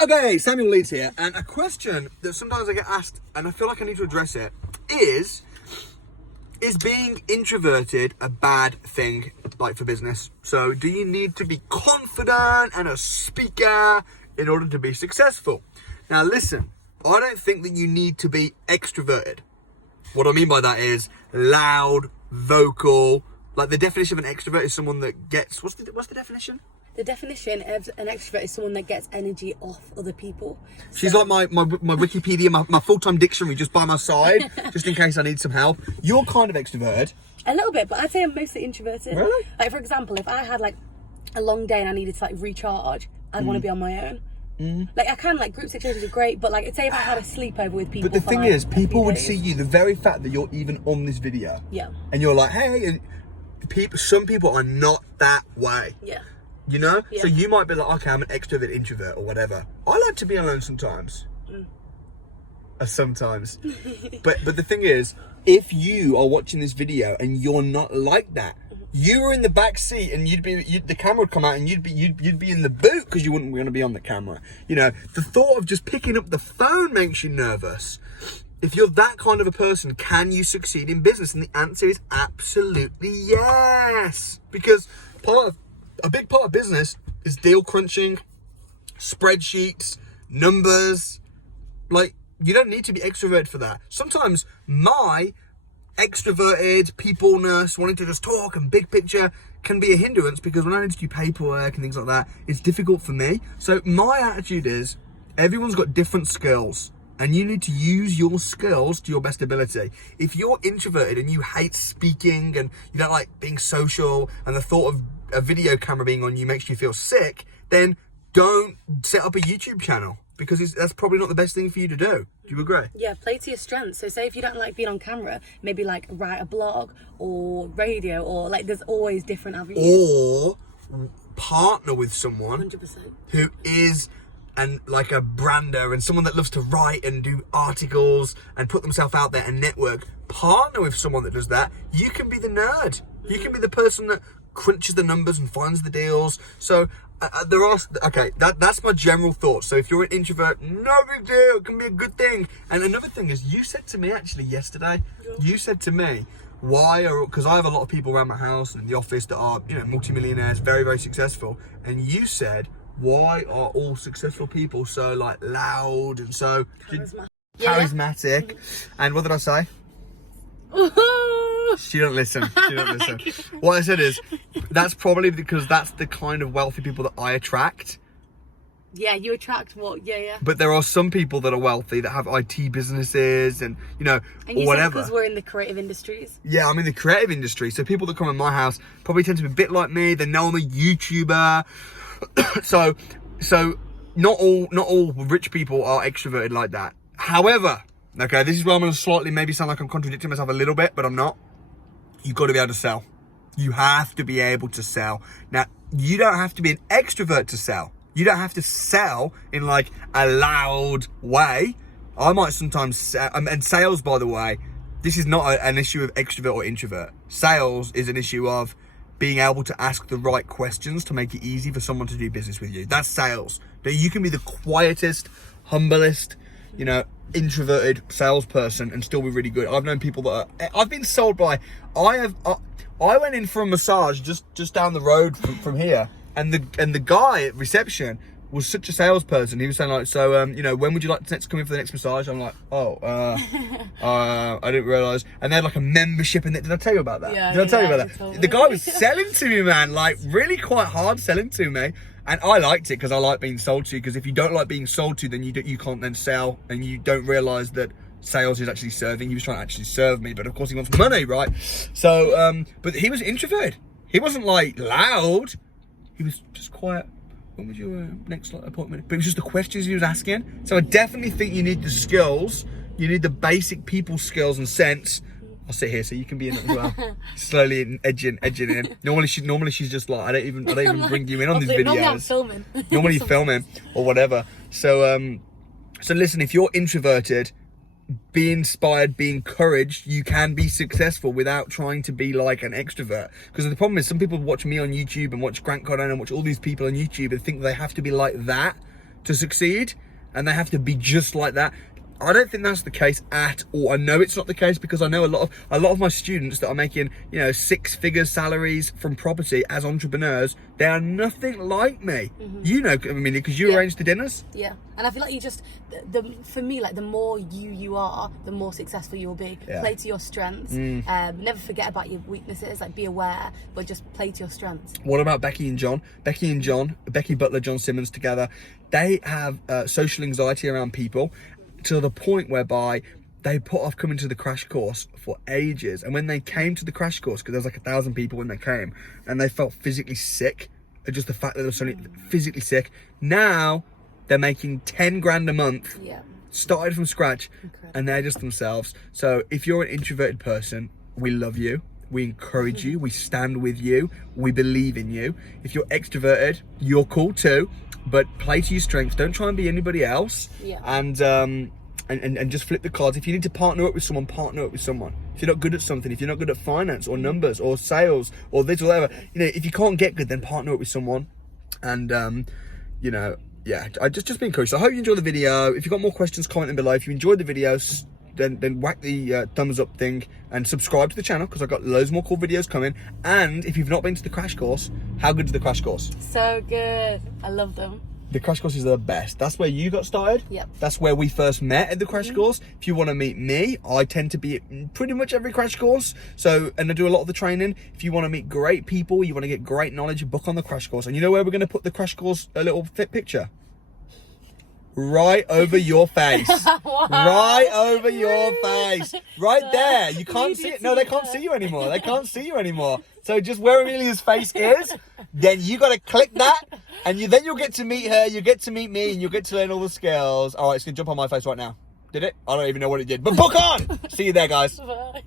Okay, Samuel Leeds here, and a question that sometimes I get asked, and I feel like I need to address it, is being introverted a bad thing, like for business? So, do you need to be confident and a speaker in order to be successful? Now, listen, I don't think that you need to be extroverted. What I mean by that is loud, vocal. Like, the definition of an extrovert is someone that gets, what's the definition? The definition of an extrovert is someone that gets energy off other people. She's like my Wikipedia, my full-time dictionary just by my side, just in case I need some help. You're kind of extroverted. A little bit, but I'd say I'm mostly introverted. Really? Like, for example, if I had like a long day and I needed to like recharge, I'd want to be on my own. Like, I can, like, group situations are great, but like, say if I had a sleepover with people. But the thing is, people would days. see you, the very fact that you're even on this video. Yeah. And you're like, hey, and some people are not that way. Yeah. You know? Yeah. So you might be like, okay, I'm an extrovert, introvert, or whatever. I like to be alone sometimes. Sometimes. but the thing is, if you are watching this video and you're not like that, you were in the back seat and the camera would come out and you'd be in the boot because you wouldn't want to be on the camera. You know, the thought of just picking up the phone makes you nervous. If you're that kind of a person, can you succeed in business? And the answer is absolutely yes. Because a big part of business is deal crunching, spreadsheets, numbers. Like, you don't need to be extroverted for that. Sometimes my extroverted peopleness, wanting to just talk and big picture, can be a hindrance because when I need to do paperwork and things like that, it's difficult for me. So my attitude is, everyone's got different skills and you need to use your skills to your best ability. If you're introverted and you hate speaking and you don't like being social and the thought of a video camera being on you makes you feel sick, then don't set up a YouTube channel because that's probably not the best thing for you to do. Do you agree? Yeah, play to your strengths. So say if you don't like being on camera, maybe like write a blog or radio, or like there's always different avenues. Or partner with someone 100%. who is like a brander and someone that loves to write and do articles and put themselves out there and network. Partner with someone that does that. You can be the nerd. You can be the person that crunches the numbers and finds the deals. So that's my general thoughts. So if you're an introvert, no big deal, it can be a good thing. And another thing is, you said to me actually yesterday, you said to me, because I have a lot of people around my house and in the office that are, you know, multimillionaires, very, very successful. And you said, why are all successful people so like loud and so charismatic? And what did I say? She don't listen. What I said is, that's probably because that's the kind of wealthy people that I attract. Yeah, you attract what? Yeah. But there are some people that are wealthy that have IT businesses and, you know, and you whatever. Because we're in the creative industries. Yeah, I'm in the creative industry. So people that come in my house probably tend to be a bit like me. They know I'm a YouTuber. so not all rich people are extroverted like that. However, okay, this is where I'm going to slightly maybe sound like I'm contradicting myself a little bit, but I'm not. You've got to be able to sell. You have to be able to sell. Now, you don't have to be an extrovert to sell. You don't have to sell in like a loud way. I might sometimes sell, and sales, by the way, this is not an issue of extrovert or introvert. Sales is an issue of being able to ask the right questions to make it easy for someone to do business with you. That's sales. Now, you can be the quietest, humblest, you know, introverted salesperson and still be really good. I've known people that I've been sold by. I went in for a massage just down the road from here, and the guy at reception was such a salesperson. He was saying like, so you know, when would you like to come in for the next massage? I'm like, I didn't realise. And they had like a membership in it. Did I tell you about that? Yeah, Did I tell you about that? Totally. The guy was selling to me, man, like really quite hard selling to me. And I liked it because I like being sold to. Because if you don't like being sold to, then you can't then sell, and you don't realise that sales is actually serving. He was trying to actually serve me, but of course he wants money, right? So, but he was introverted. He wasn't like loud. He was just quiet. When was your next appointment? But it was just the questions he was asking. So I definitely think you need the skills. You need the basic people skills and sense. I'll sit here so you can be in it as well. Slowly edging in. Normally she's just like, I don't even bring you in on these videos. Normally I'm filming. Normally filming or whatever. So listen, if you're introverted, be inspired, be encouraged. You can be successful without trying to be like an extrovert. Because the problem is, some people watch me on YouTube and watch Grant Cardone and watch all these people on YouTube and think they have to be like that to succeed, and they have to be just like that. I don't think that's the case at all. I know it's not the case because I know a lot of my students that are making, you know, 6-figure salaries from property as entrepreneurs. They are nothing like me. You know, I mean, because you arrange the dinners. Yeah, and I feel like you just, for me, like the more you are, the more successful you will be. Play to your strengths. Never forget about your weaknesses. Like, be aware, but just play to your strengths. What about Becky and John? Becky Butler, John Simmons together. They have social anxiety around people, to the point whereby they put off coming to the crash course for ages. And when they came to the crash course, because there was like 1,000 people when they came, and they felt physically sick, just the fact that they were suddenly physically sick. Now they're making 10 grand a month, started from scratch. And they're just themselves. So if you're an introverted person, we love you. We encourage you. We stand with you. We believe in you. If you're extroverted, you're cool too. But play to your strengths. Don't try and be anybody else. And just flip the cards. If you need to partner up with someone, partner up with someone. If you're not good at something, if you're not good at finance or numbers or sales or this or whatever, you know, if you can't get good, then partner up with someone. And you know, yeah, I just be encouraged. So I hope you enjoyed the video. If you've got more questions, comment them below. If you enjoyed the video, then whack the thumbs up thing and subscribe to the channel, because I've got loads more cool videos coming. And if you've not been to the crash course, how good is the crash course? So good. I love them. The crash course is the best. That's where you got started. Yep. That's where we first met at the crash course. If you want to meet me, I tend to be at pretty much every crash course. So, and I do a lot of the training. If you want to meet great people, you want to get great knowledge, book on the crash course. And you know where we're going to put the crash course, a little fit picture? Right over your face. Right over your face. Right there. You can't see it. No, they can't see you anymore. They can't see you anymore. So just where Amelia's face is, then you got to click that, and then you'll get to meet her, you get to meet me, and you'll get to learn all the skills. All right, it's going to jump on my face right now. Did it? I don't even know what it did. But book on! See you there, guys. Bye.